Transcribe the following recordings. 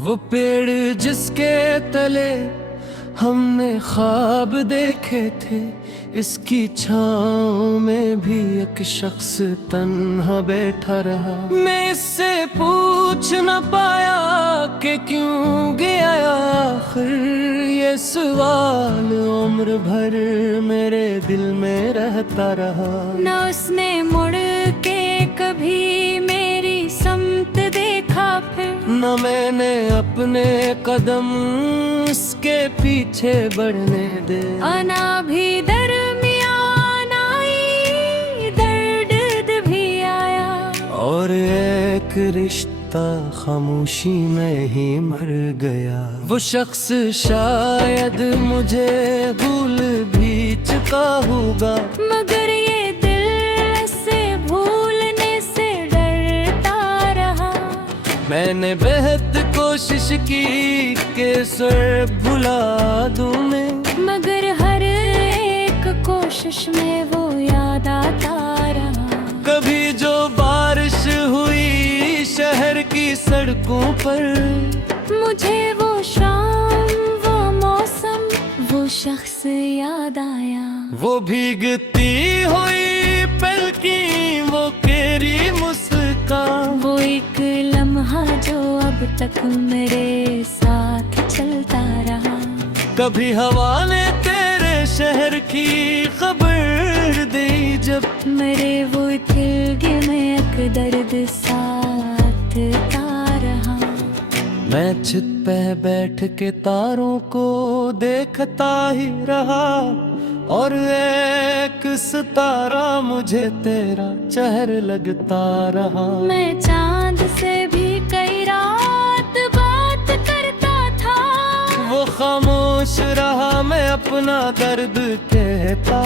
वो पेड़ जिसके तले हमने ख्वाब देखे थे, इसकी छाँव में भी एक शख्स तन्हा बैठा रहा। मैं इससे पूछ न पाया कि क्यों गया आखिर, ये सवाल उम्र भर मेरे दिल में रहता रहा। न उसने मुड़ के कभी मेरी समत देखा फिर, न मैंने अपने कदम उसके पीछे बढ़ने दे। आना भी दरमियान आई, दर्द भी आया, और एक रिश्ता खामोशी में ही मर गया। वो शख्स शायद मुझे भूल भी चुका होगा, मगर ये दिल से भूलने से डरता रहा। मैंने बेहद कोशिश की कि उसे भुला दूं मैं, मगर हर एक कोशिश में वो याद आता रहा। कभी जो बारिश हुई शहर की सड़कों पर, मुझे वो शाम, वो मौसम, वो शख्स याद आया। वो भीगती हुई पलकी, वो केरी मुस्कान, वो एक लम्हा जो अब तक मेरे साथ चलता रहा। कभी हवा ने तेरे शहर की खबर दी, जब मेरे वो दिल में एक दर्द साथ रहा। मैं छत पे बैठ के तारों को देखता ही रहा, और एक सितारा मुझे तेरा चेहरा लगता रहा। मैं चांद से भी कई रात बात करता था, वो खामोश रहा, मैं अपना दर्द कहता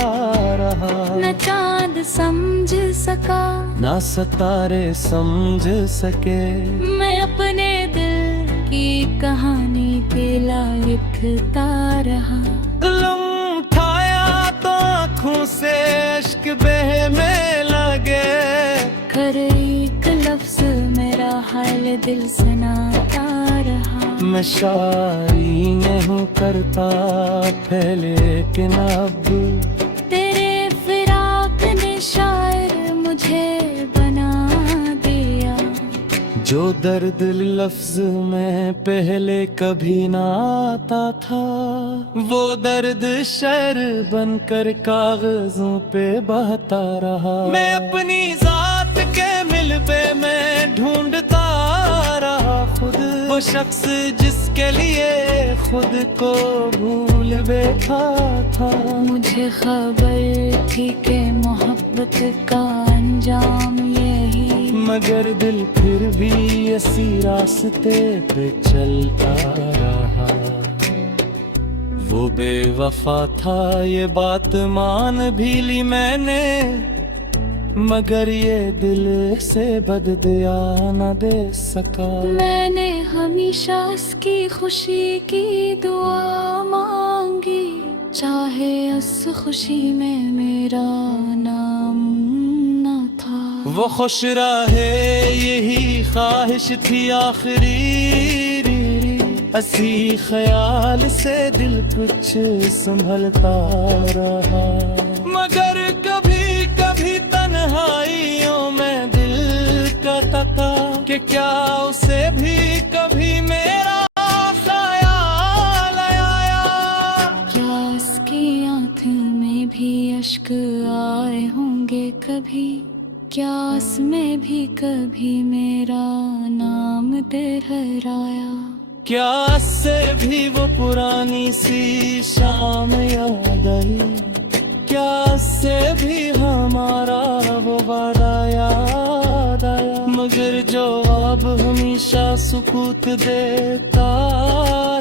रहा। न चांद समझ सका, ना सितारे समझ सके, मैं अपने दिल की कहानी दिला लिखता रहा। कलम उठाया तो आँखों से अश्क बहने लगे, कर एक लफ्ज मेरा हाल दिल सुनाता रहा। मैं शायरी नहीं करता पहले कि अब, तेरे फिराक ने शायर मुझे बना दिया। जो दर्द लफ्ज में पहले कभी ना आता था, वो दर्द शेर बनकर कागजों पे बहता रहा। मैं अपनी जात के मिलबे में ढूंढता रहा खुद, वो शख्स जिसके लिए खुद को भूल बैठा था। मुझे खबर थी कि मोहब्बत का अंजाम यही, मगर दिल फिर भी इसी रास्ते पे चलता रहा। वो बेवफा था ये बात मान भी ली मैंने, मगर ये दिल से बददिया न दे सका। मैंने हमेशा उसकी खुशी की दुआ मांगी, चाहे उस खुशी में मेरा नाम न था। वो खुश रहे यही ख्वाहिश थी आखिरी, असी ख्याल से दिल कुछ संभलता रहा। मगर कभी कभी तन्हाइयों में दिल का तका, कि क्या उसे भी कभी मेरा ख्याल आया। क्या उसकी आँख में भी अश्क आए होंगे कभी, क्या उसमें भी कभी मेरा नाम दोहराया। क्या से भी वो पुरानी सी शाम याद आई, क्या से भी हमारा वो वादा याद आया। मगर जो अब हमेशा सुकूत देता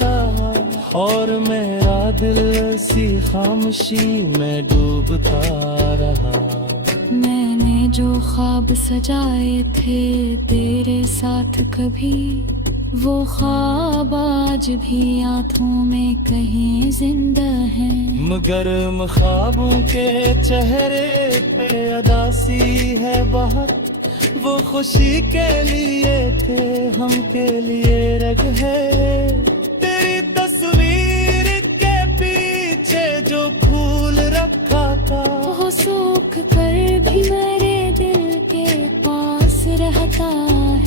रहा, और मेरा दिल सी खामोशी में डूबता रहा। मैंने जो ख्वाब सजाए थे तेरे साथ कभी, वो ख्वाब आज भी आँखों में कहीं जिंदा है। मगर ख्वाबों के चेहरे पे अदासी है बहुत, वो खुशी के लिए थे, हम के लिए रग है। तेरी तस्वीर के पीछे जो फूल रखा था, वो सूख कर भी मेरे दिल के पास रहता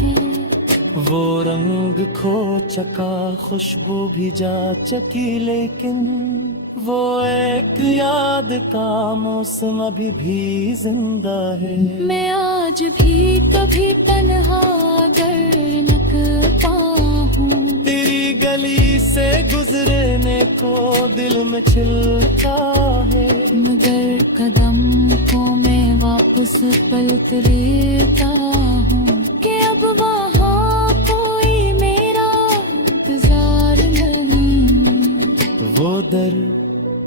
है। वो रंग खो चका, खुशबू भी जा चकी, लेकिन वो एक याद का मौसम अभी भी जिंदा है। मैं आज भी कभी तन्हा अगर लगता हूँ, तेरी गली से गुजरने को दिल में छिलता है। मगर कदम को मैं वापस पलट लेता हूँ कि अब वहाँ कोई मेरा इंतजार नहीं। वो दर,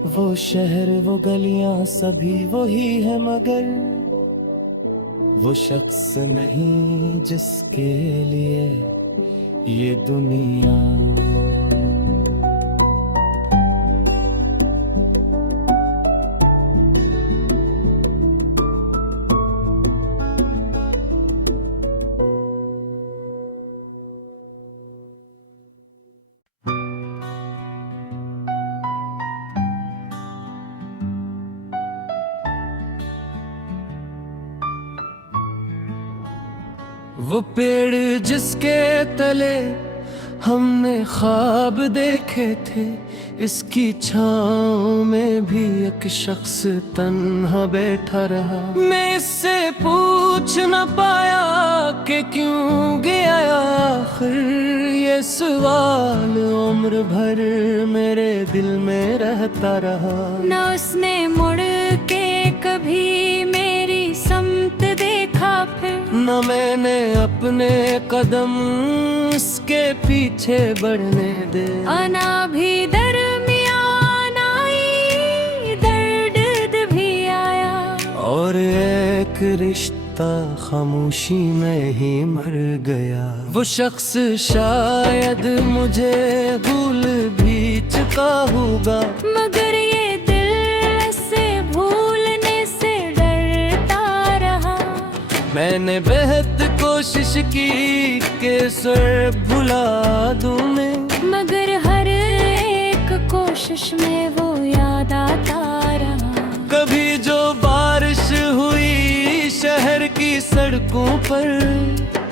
वो शहर, वो गलियां सभी वही है, मगर वो शख्स नहीं जिसके लिए ये दुनिया। वो पेड़ जिसके तले हमने ख्वाब देखे थे, इसकी छाँव में भी एक शख्स तन्हा बैठा रहा। मैं इससे पूछ न पाया कि क्यों गया आखिर, ये सवाल उम्र भर मेरे दिल में रहता रहा। न उसने मुड़ के कभी मेरी समत देखा फिर, न मैंने अपने कदम उसके पीछे बढ़ने दे। आना भी दरमियान आई, दर्द भी आया, और एक रिश्ता खामोशी में ही मर गया। वो शख्स शायद मुझे भूल भी चुका होगा, मगर ये दिल से भूलने से डरता रहा। मैंने बेहद कोशिश की कि सर भुला दूं मैं, मगर हर एक कोशिश में वो याद आता रहा। कभी जो बारिश हुई शहर की सड़कों पर,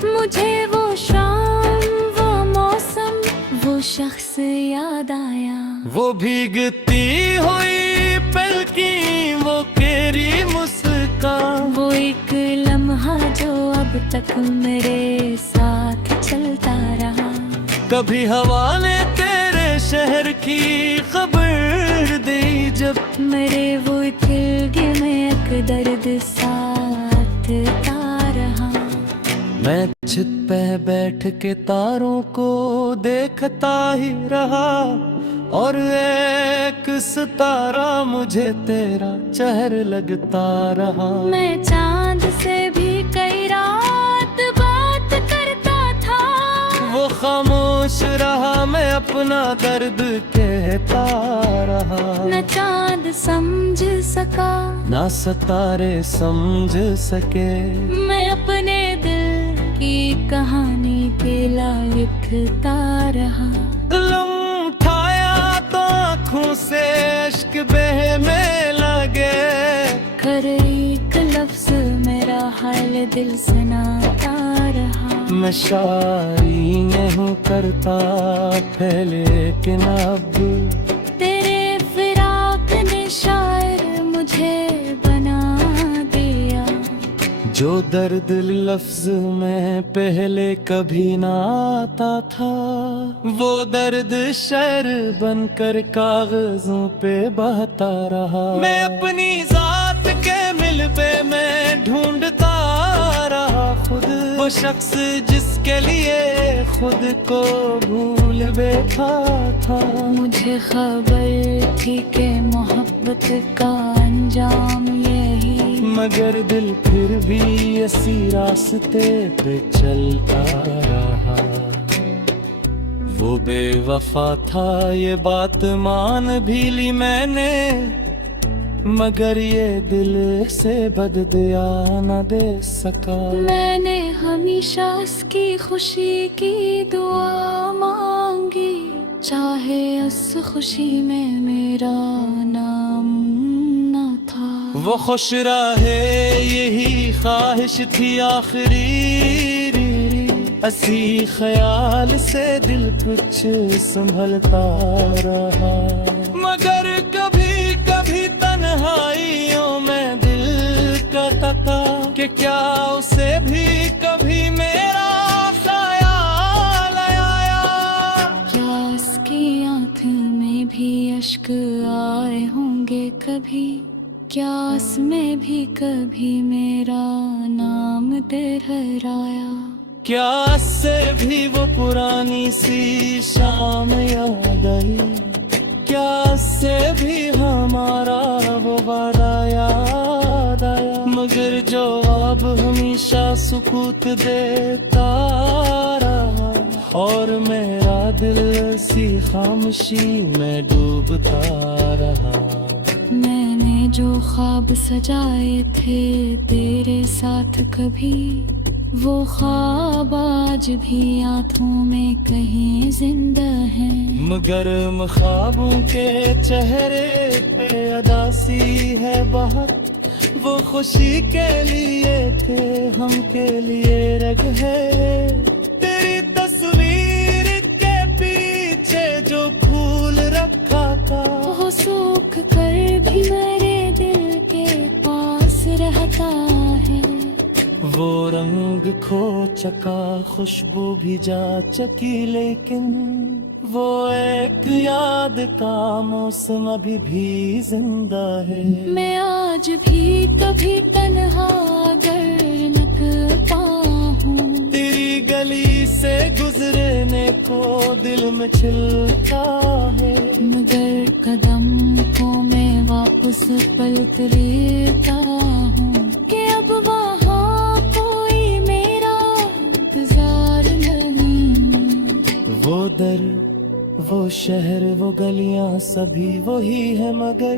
मुझे वो शाम, वो मौसम, वो शख्स याद आया। वो भीगती हुई पलकी, वो तेरी मुस्कान, वो एक लम्हा जो अब तक मेरे साथ चलता रहा। कभी हवा ने तेरे शहर की खबर दी, जब मेरे वो दिल में एक दर्द साथ था रहा। मैं छत पे बैठ के तारों को देखता ही रहा, और एक सितारा मुझे तेरा चेहरा लगता रहा। मैं चांद से भी कई रात बात करता था, वो खामोश रहा, मैं अपना दर्द कहता रहा। न चांद समझ सका, ना सितारे समझ सके, मैं अपने दिल की कहानी केला लिखता रहा। लम्हा उठाया तो आँखों से इश्क बहने लगे, कर एक लफ्ज मेरा हाल दिल सुनाता रहा। मैं शायरी नहीं करता थे, लेकिन अब तेरे फिराक ने शायर मुझे बना दिया। जो दर्द लफ्ज में पहले कभी ना आता था, वो दर्द शेर बनकर कागजों पे बहता रहा। मैं अपनी जात के मिलबे में ढूंढता रहा खुद, वो शख्स जिसके लिए खुद को भूल बैठा था। मुझे खबर थी कि मोहब्बत का अंजाम यही, मगर दिल फिर भी इसी रास्ते पे चलता रहा। वो बेवफा था ये बात मान भी ली मैंने, मगर ये दिल से बददिया न दे सका। मैंने हमेशा उसकी खुशी की दुआ मांगी, चाहे उस खुशी में मेरा नाम न था। वो खुश रहे यही ख्वाहिश थी आखिरी, असी ख्याल से दिल कुछ संभलता रहा। मगर कभी कभी तन्हाइयों में दिल कहता था कि क्या उसे भी कभी मेरा ख्याल आया। क्या उसकी आँख में भी अश्क आए होंगे कभी, क्या उसमें भी कभी मेरा नाम दोहराया। क्या से भी वो पुरानी सी शाम याद आई, क्या से भी हमारा वो वादा याद आया। मगर जो अब हमेशा सुकूत देता रहा, और मेरा दिल सी खामोशी में डूबता रहा। मैंने जो ख्वाब सजाए थे तेरे साथ कभी, वो ख्वाब आज भी आँखों में कहीं जिंदा है। मगर ख्वाबों के चेहरे पे अदासी है बहुत, वो खुशी के लिए थे हम के लिए रग है। तेरी तस्वीर के पीछे जो फूल रखा था, वो सूख कर भी मेरे दिल के पास रहता है। वो रंग खो चका, खुशबू भी जा चकी, लेकिन वो एक याद का मौसम अभी भी जिंदा है। मैं आज भी कभी तन्हा अगर लगता हूँ, तेरी गली से गुजरने को दिल में छिलता है। मगर कदम को मैं वापस पलट लेता हूँ कि अब वहाँ कोई मेरा इंतजार नहीं। वो दर, वो शहर, वो गलियां सभी वही है, मगर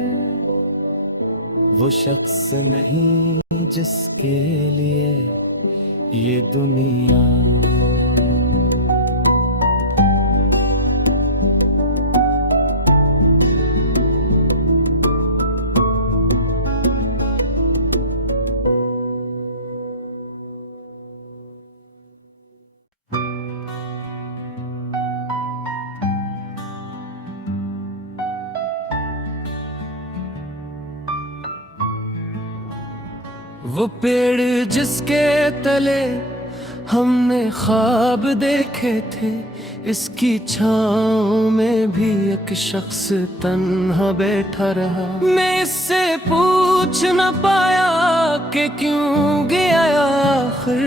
वो शख्स नहीं जिसके लिए ये दुनिया। वो पेड़ जिसके तले हमने ख्वाब देखे थे, इसकी छाँव में भी एक शख्स तन्हा बैठा रहा। मैं इससे पूछ न पाया कि क्यों गया आखिर,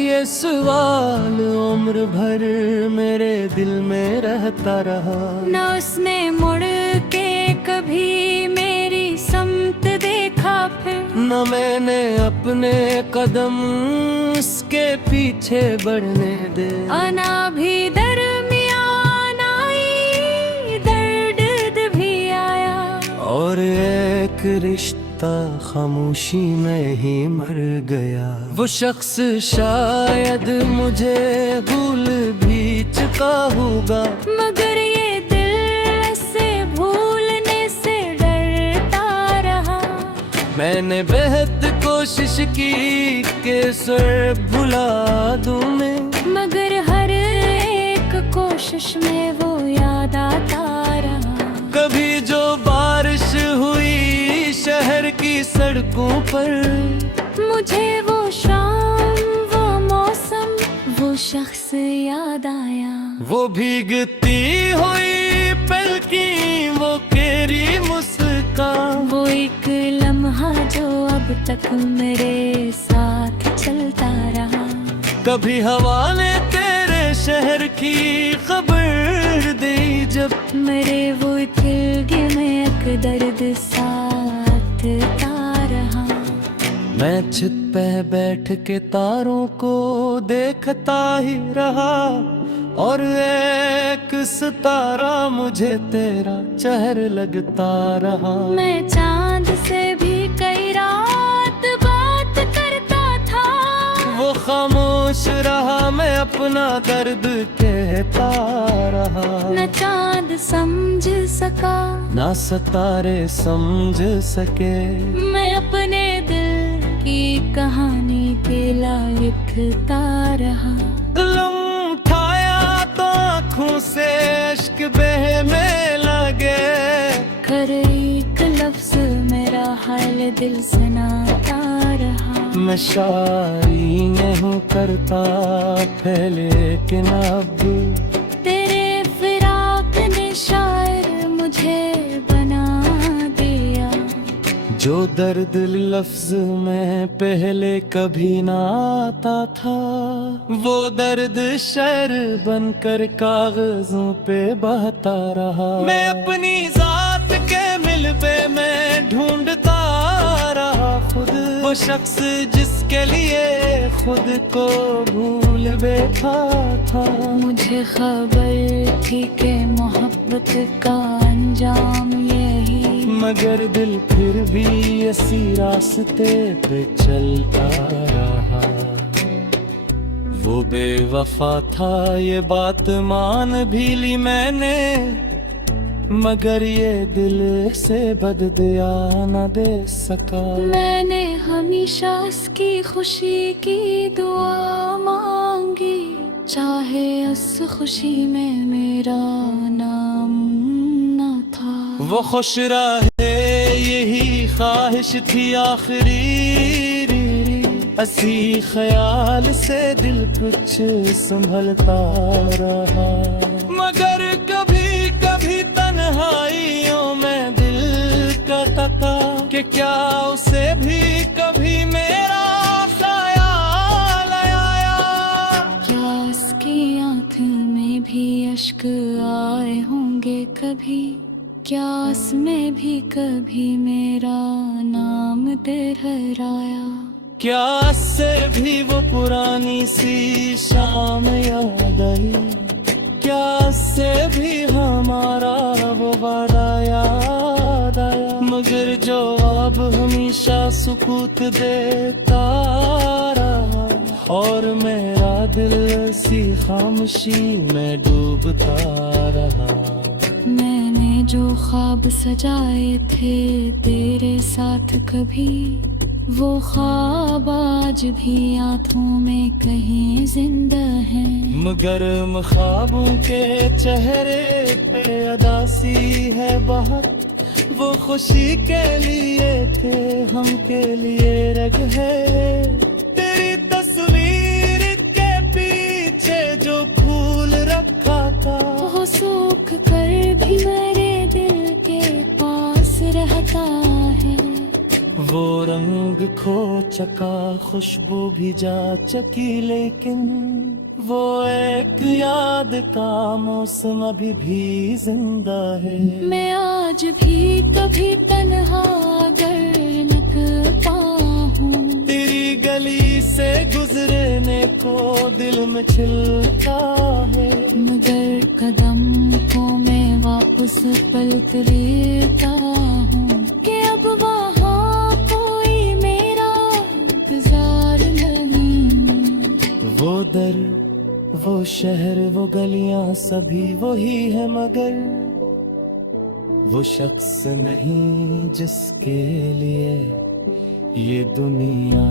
ये सवाल उम्र भर मेरे दिल में रहता रहा। न उसने मुड़ के कभी मेरी समत देखा फिर, न मैंने अपने कदम उसके पीछे बढ़ने दे। आना भी दरमियान आई, दर्द भी आया। और एक रिश्ता खामोशी में ही मर गया। वो शख्स शायद मुझे भूल भी चुका होगा, मगर ये दिल से भूलने से डरता रहा। मैंने बेहद कोशिश की कि सर भुला दूं मैं, मगर हर एक कोशिश में वो याद आता रहा। कभी जो बारिश हुई शहर की सड़कों पर, मुझे वो शाम, वो मौसम, वो शख्स याद आया। वो भीगती हुई पलकी, वो तेरी मुस्कान, वो एक लम्हा जो अब तक मेरे साथ चलता रहा। कभी हवा ने तेरे शहर की खबर दी, जब मेरे वो दिल में एक दर्द साथ रहा। मैं छत पे बैठ के तारों को देखता ही रहा, और एक सितारा मुझे तेरा चेहरा लगता रहा। मैं चांद से अपना दर्द कहता रहा। न चांद समझ सका, ना सितारे समझ सके, मैं अपने दिल की कहानी केला लिखता रहा। कलम उठाया तो आँखों से अश्क बहने लगे, हर एक लफ्ज मेरा हाल दिल सुनाता रहा। मैं शायरी नहीं करता पहले कि अब तेरे फिराक ने शायर मुझे बना दिया। जो दर्द लफ्ज में पहले कभी ना आता था, वो दर्द शेर बनकर कागजों पे बहता रहा। मैं अपनी जात के मिलबे में ढूंढता रहा खुद, वो शख्स जिसके लिए खुद को भूल बैठा था। मुझे खबर थी कि मोहब्बत का अंजाम यही, मगर दिल फिर भी इसी रास्ते पे चलता रहा। वो बेवफा था ये बात मान भी ली मैंने, मगर ये दिल से बददिया न दे सका। मैंने हमेशा उसकी खुशी की दुआ मांगी, चाहे उस खुशी में मेरा नाम न था। वो खुश रहे यही ख्वाहिश थी आखिरी, असी ख्याल से दिल कुछ संभलता रहा। मगर कभी कभी तन्हाइयों में दिल कहता था कि क्या उसे भी कभी मेरा ख्याल आया। क्या उसकी आँख में भी अश्क आए होंगे कभी, क्या उसमें भी कभी मेरा नाम दोहराया। क्या इससे भी वो पुरानी सी शाम याद आई, क्या इससे भी हमारा वो वादा याद आया। मगर जो अब हमेशा सुकूत देता रहा, और मेरा दिल सी खामोशी में डूबता रहा। मैंने जो ख्वाब सजाए थे तेरे साथ कभी, वो ख्वाब आज भी आँखों में कहीं जिंदा है। मगर ख्वाबों के चेहरे पे अदासी है बहुत, वो खुशी के लिए थे हम के लिए रग है। तेरी तस्वीर के पीछे जो फूल रखा था, वो सूख कर भी मेरे दिल के पास रहता है। वो रंग खो चका खुशबू भी जा चकी, लेकिन वो एक याद का मौसम अभी भी जिंदा है। मैं आज भी कभी तन्हा अगर निकलता हूँ, तेरी गली से गुजरने को दिल में छिलता है। मगर कदम को मैं वापस पलट लेता हूँ कि अब वहाँ कोई मेरा इंतजार नहीं। वो दर, वो शहर, वो गलियां सभी वही है, मगर वो शख्स नहीं जिसके लिए ये दुनिया।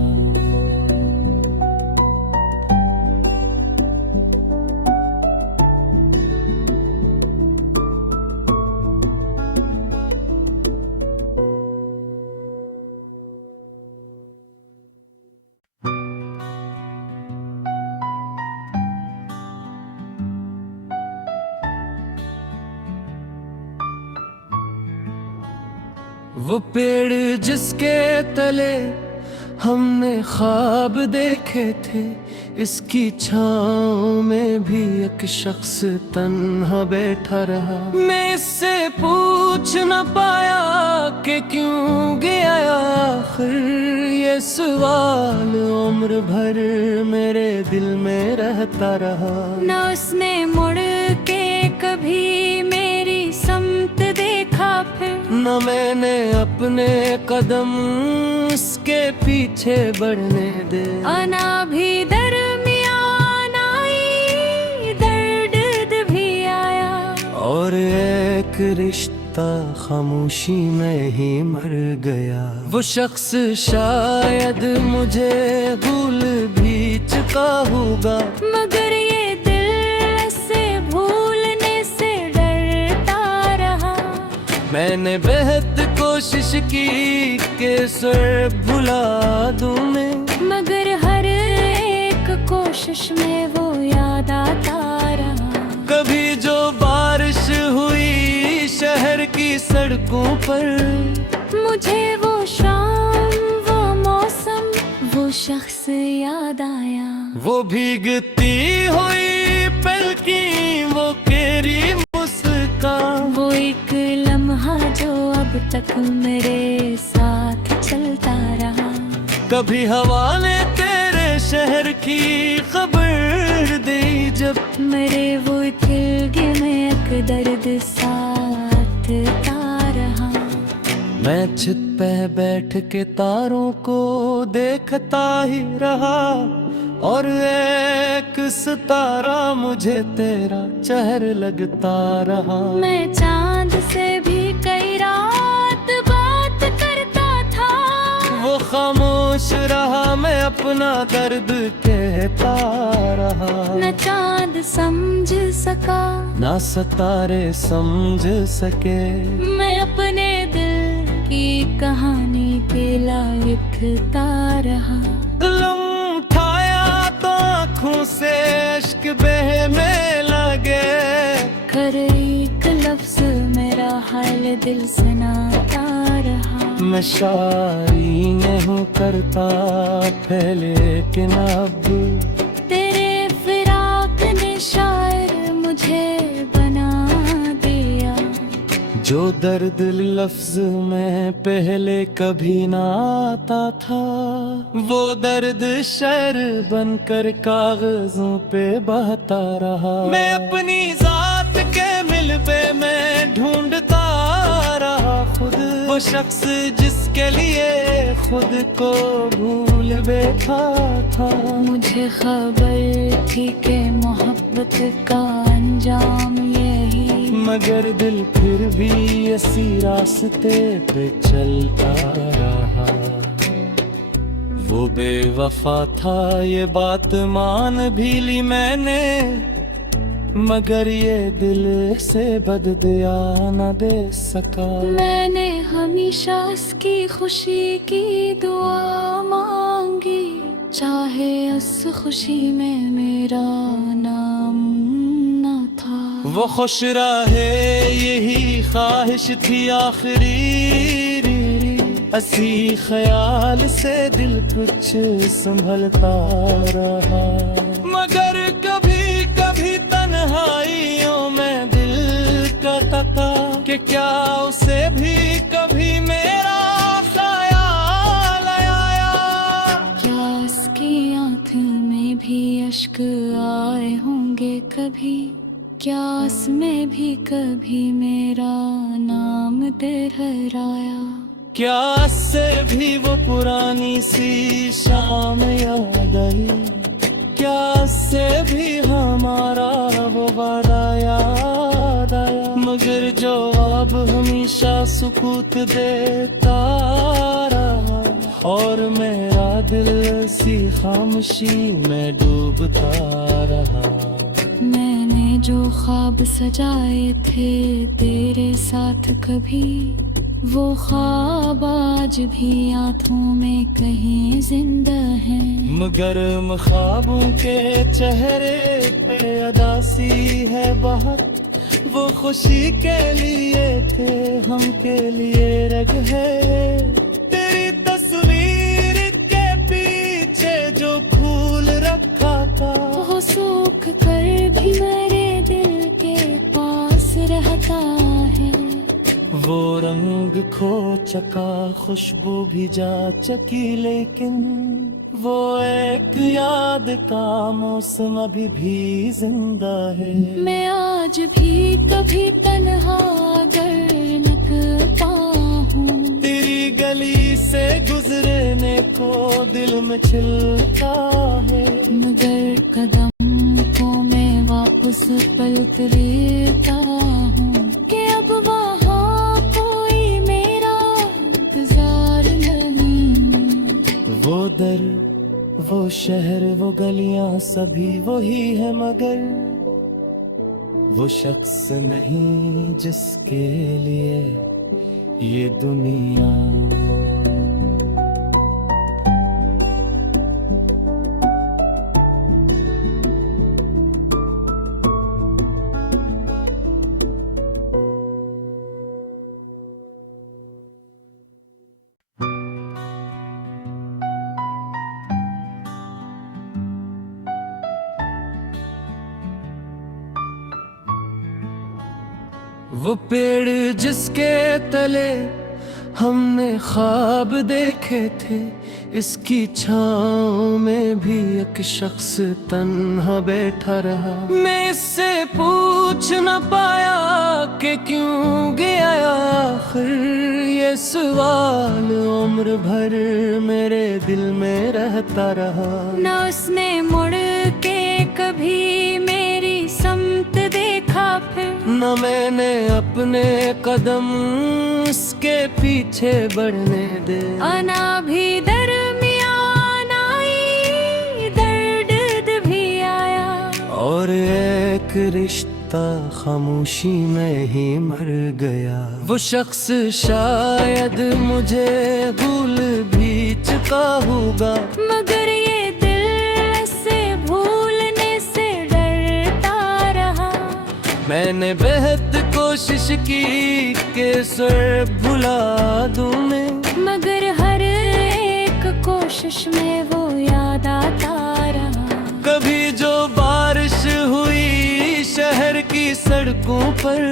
वो पेड़ जिसके तले हमने ख्वाब देखे थे, इसकी छाँव में भी एक शख्स तन्हा बैठा रहा। मैं इससे पूछ न पाया कि क्यों गया आखिर, ये सवाल उम्र भर मेरे दिल में रहता रहा। न उसने मुड़ के कभी मेरी समत देखा फिर, न मैंने अपने कदम उसके पीछे बढ़ने दे। अना भी दरमियान आई और एक रिश्ता खामोशी में ही मर गया। वो शख्स शायद मुझे भूल भी चुका होगा, मगर ये दिल से भूलने से डरता रहा। मैंने बेहद कोशिश की कि सर भुला दूं मैं, मगर हर एक कोशिश में वो याद आता रहा। कभी जो बारिश हुई शहर की सड़कों पर, मुझे वो शाम, वो मौसम, वो शख्स याद आया। वो भीगती हुई पलकी, वो केरी मुस्कान, वो एक लम्हा जो अब तक मेरे साथ चलता रहा। कभी हवा ने तेरे शहर की खबर दी, जब मेरे वो दिल में एक दर्द साथ था रहा। मैं छत पे बैठ के तारों को देखता ही रहा, और एक सितारा मुझे तेरा चेहरा लगता रहा। मैं चांद से भी कई रात बात करता था, वो खामोश रहा, मैं अपना दर्द कहता रहा। न चांद समझ सका, ना सितारे समझ सके, मैं अपने दिल की कहानी के लिखता रहा। लम्हा उठाया तो आँखों से इश्क बहने लगे, कर एक लफ्ज मेरा हाल दिल सुनाता रहा। मैं शायरी नहीं करता पहले कि अब तेरे फिराक ने शायर मुझे बना दिया। जो दर्द लफ्ज में पहले कभी ना आता था, वो दर्द शेर बनकर कागजों पे बहता रहा। मैं अपनी जात के मिलबे में ढूंढता रहा खुद, वो शख्स जिसके लिए खुद को भूल बैठा था। मुझे खबर थी कि मोहब्बत का अंजाम यही, मगर दिल फिर भी इसी रास्ते पे चलता रहा। वो बेवफा था ये बात मान भी ली मैंने, मगर ये दिल से बददिया न दे सका। मैंने हमेशा उसकी खुशी की दुआ मांगी, चाहे उस खुशी में मेरा नाम न था। वो खुश रहे यही ख्वाहिश थी आखिरी, असी ख्याल से दिल कुछ संभलता रहा। मगर कभी कभी तन्हाइयों में दिल का तका कि क्या उसे भी कभी मेरा ख्याल आया। क्या उसकी आँख में भी अश्क आए होंगे कभी, क्या उसमें भी कभी मेरा नाम दोहराया। क्या से भी वो पुरानी सी शाम याद आई, क्या से भी हमारा वो वादा याद आया। मगर जो अब हमेशा सुकूत देता रहा, और मेरा दिल सी खामोशी में डूबता रहा। मैंने जो ख्वाब सजाए थे तेरे साथ कभी, वो ख्वाब आज भी आँखों में कहीं जिंदा है। मगर ख्वाबों के चेहरे पे अदासी है बहुत, वो खुशी के लिए थे हम के लिए रग है। तेरी तस्वीर के पीछे जो फूल रखा था, वो सूख कर भी मेरे दिल के पास रहता है। वो रंग खो चका, खुशबू भी जा चकी, लेकिन वो एक याद का मौसम अभी भी जिंदा है। मैं आज भी कभी तन्हा अगर लगता हूँ, तेरी गली से गुजरने को दिल में छिलता है। मगर कदम को मैं वापस पलट लेता हूँ। दर, वो शहर, वो गलियां सभी वही है, मगर वो शख्स नहीं जिसके लिए ये दुनिया। वो पेड़ जिसके तले हमने ख्वाब देखे थे, इसकी छाँव में भी एक शख्स तन्हा बैठा रहा। मैं इससे पूछ न पाया कि क्यों गया आखिर, ये सवाल उम्र भर मेरे दिल में रहता रहा। न उसने मुड़ के कभी मेरी समत देखा फिर, न मैंने अपने कदम उसके पीछे बढ़ने दे। आना भी दरमियान आई, दर्द भी आया, और एक रिश्ता खामोशी में ही मर गया। वो शख्स शायद मुझे भूल भी चुका होगा, मगर ये दिल से भूलने से डरता रहा। मैंने बेहद कोशिश की कि सर भुला दूं मैं, मगर हर एक कोशिश में वो याद आता रहा। कभी जो बारिश हुई शहर की सड़कों पर,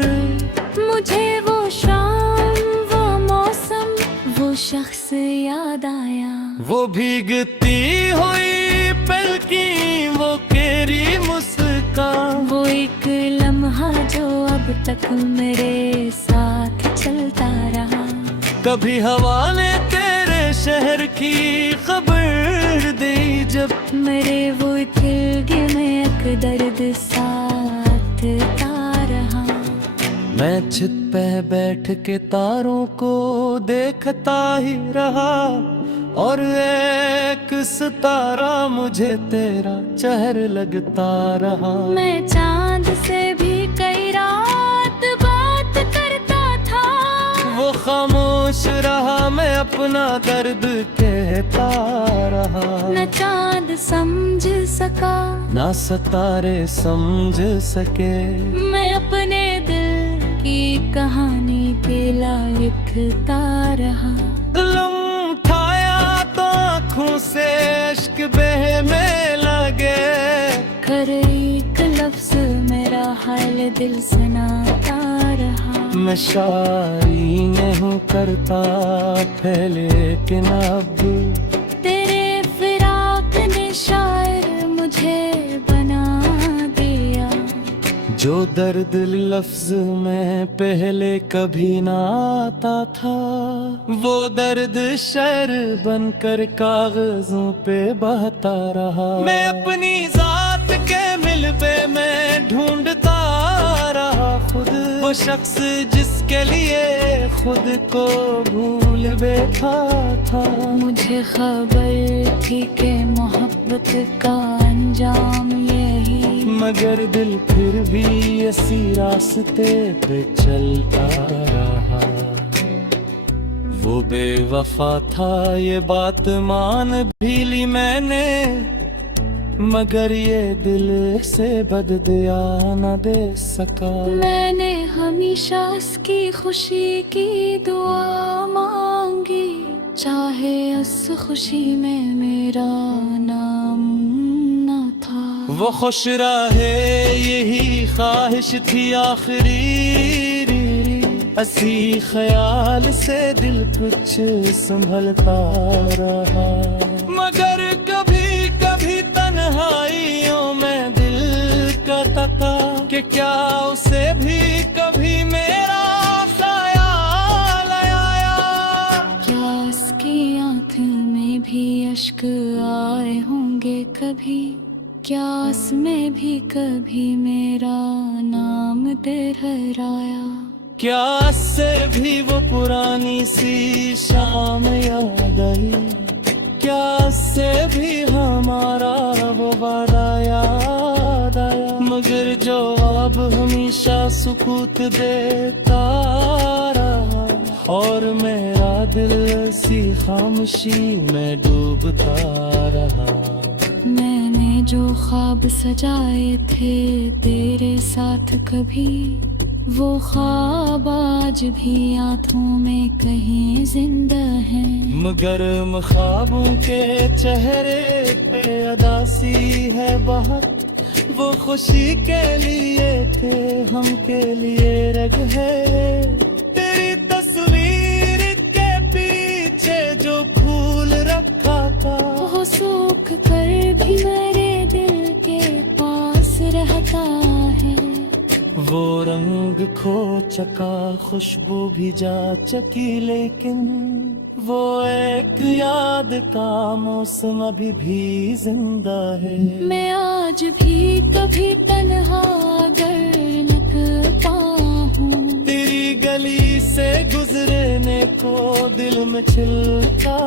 मुझे वो शाम, वो मौसम, वो शख्स याद आया। वो भीगती हुई पलकी, वो केरी मुस्कान, वो एक लम्हा जो अब तक मेरे साथ चलता रहा। कभी हवा ने तेरे शहर की खबर दी, जब मेरे वो दिल में एक दर्द साथ था रहा। मैं छत पे बैठ के तारों को देखता ही रहा, और एक सितारा मुझे तेरा चेहर लगता रहा। मैं चांद से भी कई रात बात करता था, वो खामोश रहा, मैं अपना दर्द कहता रहा। न चांद समझ सका, ना सितारे समझ सके, मैं अपने दिल की कहानी के लिखता रहा। कलम उठाया तो आँखों से अश्क बहने लगे, कर एक लफ्ज मेरा हाल दिल सुनाता रहा। मैं शायरी नहीं करता पहले कि अब तेरे फिराक ने शायर मुझे बना दिया। जो दर्द लफ्ज में पहले कभी ना आता था, वो दर्द शेर बनकर कागजों पे बहता रहा। मैं अपनी जात के मिलबे में ढूंढता रहा खुद, वो शख्स जिसके लिए खुद को भूल बैठा था। मुझे खबर थी कि मोहब्बत का अंजाम यही, मगर दिल फिर भी इसी रास्ते पे चलता रहा। वो बेवफा था ये बात मान भी ली मैंने, मगर ये दिल से बददिया न दे सका। मैंने हमेशा उसकी खुशी की दुआ मांगी, चाहे उस खुशी में मेरा नाम न था। वो खुश रहे यही ख्वाहिश थी आखिरी, असी ख्याल से दिल कुछ संभलता रहा। मगर कभी कभी तन्हाइयों में दिल का तका कि क्या उसे भी कभी मेरा ख्याल आया। क्या उसकी आँख में भी अश्क आए होंगे कभी, क्या उसमें भी कभी मेरा नाम दोहराया। क्या से भी वो पुरानी सी शाम याद आई, क्या से भी हमारा वो वादा याद आया, मगर जवाब हमेशा सुकूत देता रहा, और मेरा दिल सी खामोशी में डूबता रहा। मैंने जो ख्वाब सजाए थे तेरे साथ कभी, वो ख्वाब आज भी आंखों में कहीं जिंदा है। मगर ख्वाबों के चेहरे पे अदासी है बहुत, वो खुशी के लिए थे हम के लिए रग है। तेरी तस्वीर के पीछे जो फूल रखा था, वो सूख कर भी मेरे दिल के पास रहता है। वो रंग खो चका, खुशबू भी जा चकी, लेकिन वो एक याद का मौसम अभी भी जिंदा है। मैं आज भी कभी तन्हा अगर निकलता हूँ, तेरी गली से गुजरने को दिल में छिलता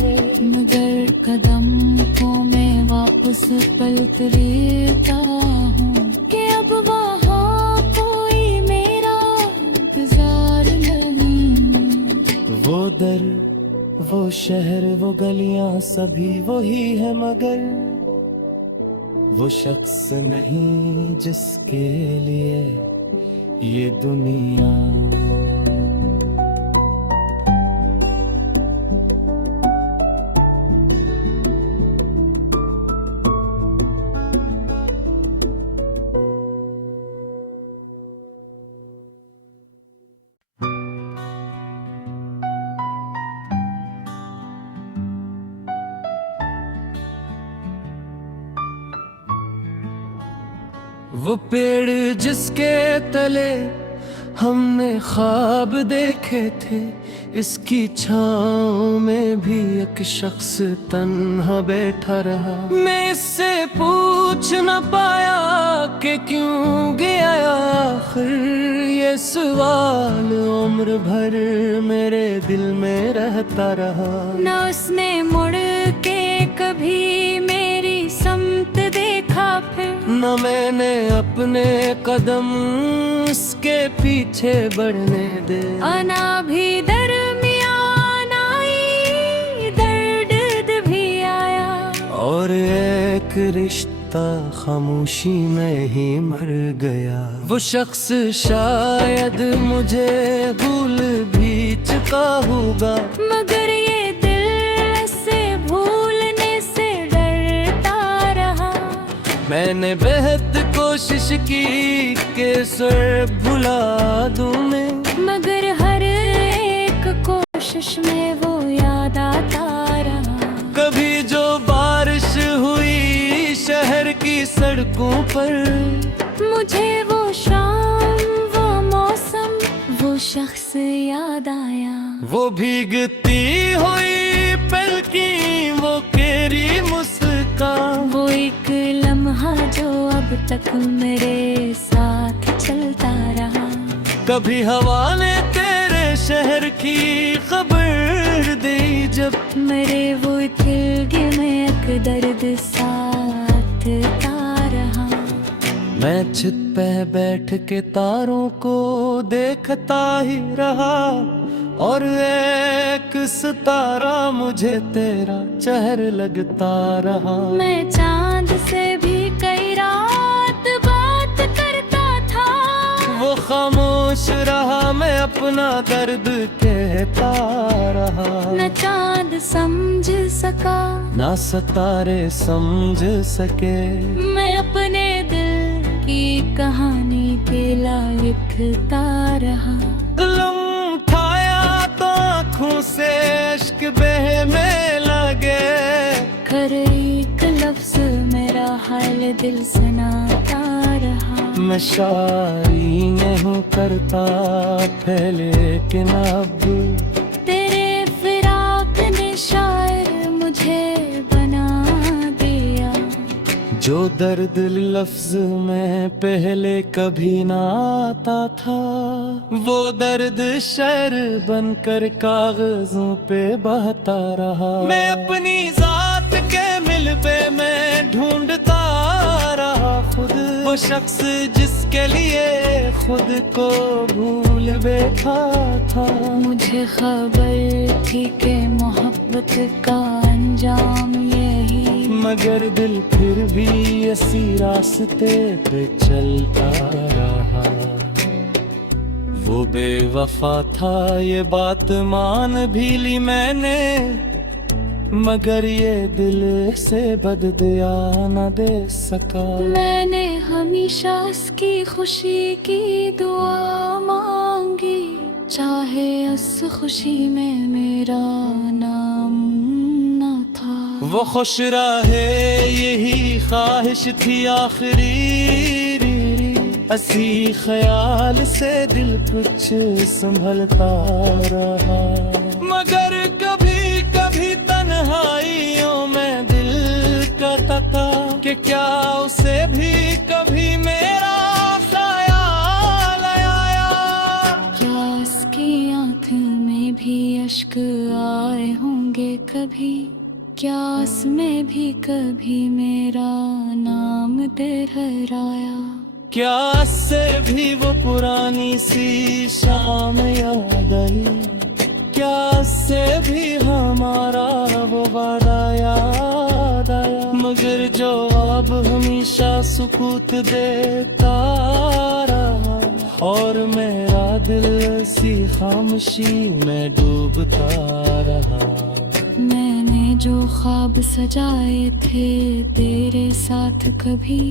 है, मगर कदम को मैं वापस पलट लेता हूँ कि अब वहाँ कोई मेरा इंतजार नहीं। वो दर, वो शहर, वो गलियां सभी वही है, मगर वो शख्स नहीं जिसके लिए ये दुनिया। वो पेड़ जिसके तले हमने ख्वाब देखे थे, इसकी छाँव में भी एक शख्स तन्हा बैठा रहा। मैं इससे पूछ न पाया कि क्यों गया आखिर, ये सवाल उम्र भर मेरे दिल में रहता रहा। न उसने मुड़ के कभी मेरी समत देखा फिर, न मैंने अपने कदम उसके पीछे बढ़ने दे। आना भी दरमियान आई, दर्द भी आया, और एक रिश्ता खामोशी में ही मर गया। वो शख्स शायद मुझे भूल भी चुका होगा, मगर ये दिल से भूलने से डरता रहा। मैंने बेहद कोशिश की कि उसे भुला दूं मैं, मगर हर एक कोशिश में वो याद आता रहा। कभी जो बारिश हुई शहर की सड़कों पर, मुझे वो शाम, वो मौसम, वो शख्स याद आया। वो भीगती हुई पलकी, वो केरी मुस्कान, वो एक लम्हा जो अब तक मेरे साथ चलता रहा। कभी हवा ने तेरे शहर की खबर दी, जब मेरे वो दिल में एक दर्द साथ रहा। मैं छत पे बैठ के तारों को देखता ही रहा, और एक सितारा मुझे तेरा चेहरा लगता रहा। मैं चांद से भी कई रात बात करता था, वो खामोश रहा, मैं अपना दर्द कहता रहा। न चांद समझ सका, ना सितारे समझ सके, मैं अपने दिल की कहानी दिला लिखता रहा। कलम उठाया तो आँखों से इश्क बहने लगे, कर एक लफ्ज मेरा हाल दिल सुनाता रहा। मैं शायरी नहीं करता पहले कि अब तेरे फिराक ने शायर मुझे बना दिया। जो दर्द लफ्ज में पहले कभी ना आता था, वो दर्द शेर बनकर कागजों पे बहता रहा। मैं अपनी जात वक्त के मिलबे में ढूंढता रहा खुद, वो शख्स जिसके लिए खुद को भूल बैठा था। मुझे खबर थी कि मोहब्बत का अंजाम यही, मगर दिल फिर भी इसी रास्ते पे चलता रहा। वो बेवफा था ये बात मान भी ली मैंने, मगर ये दिल से बददिया न दे सका। मैंने हमेशा उसकी खुशी की दुआ मांगी, चाहे उस खुशी में मेरा नाम न था। वो खुश रहे यही ख्वाहिश थी आखिरी, असी ख्याल से दिल कुछ संभलता रहा। मगर कभी कभी तन्हाइयों में दिल का तका कि क्या उसे भी कभी मेरा ख्याल आया। क्या उसकी आँख में भी अश्क आए होंगे कभी, क्या उसमें भी कभी मेरा नाम दोहराया। क्या उससे भी वो पुरानी सी शाम याद आई, क्या उससे भी हमारा वो वादा याद आया। मगर जो अब हमेशा सुकूत देता रहा, और मेरा दिल सी खामोशी में डूबता रहा। मैंने जो ख्वाब सजाए थे तेरे साथ कभी,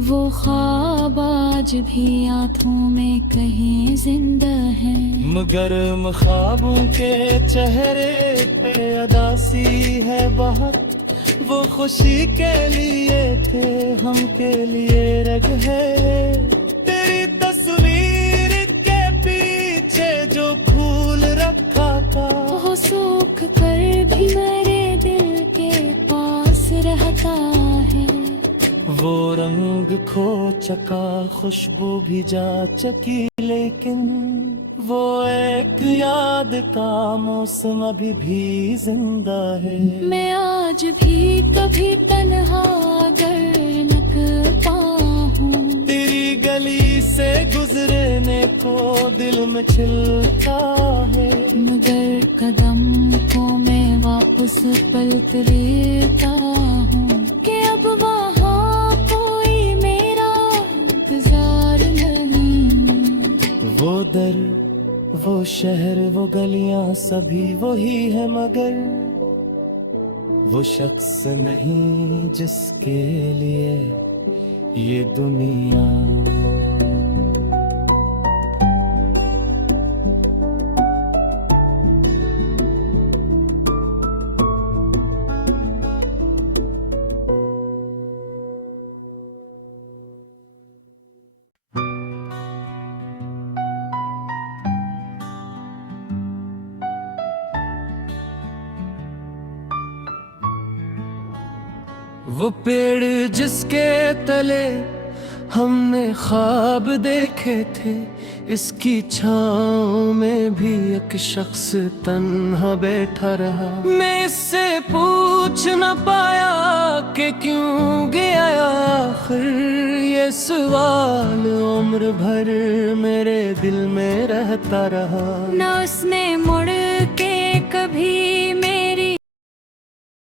वो ख्वाब आज भी आँखों में कहीं जिंदा है। मगर ख्वाबों के चेहरे पे अदासी है बहुत, वो खुशी के लिए थे हम के लिए रग है। तेरी तस्वीर के पीछे जो फूल रखा था, वो सूख कर भी मेरे दिल के पास रहता है। वो रंग खो चका खुशबू भी जा चकी, लेकिन वो एक याद का मौसम अभी भी जिंदा है। मैं आज भी कभी तन्हा अगर लगता हूँ, तेरी गली से गुजरने को दिल में छिलता है। मगर कदम को मैं वापस पलट लेता हूँ कि अब वहाँ कोई मेरा इंतजार नहीं। वो दर, वो शहर, वो गलियां सभी वही है, मगर वो शख्स नहीं जिसके लिए ये दुनिया। वो पेड़ जिसके तले हमने ख्वाब देखे थे, इसकी छाँव में भी एक शख्स तन्हा बैठा रहा। मैं इससे पूछ न पाया कि क्यों गया आखिर, ये सवाल उम्र भर मेरे दिल में रहता रहा। न उसने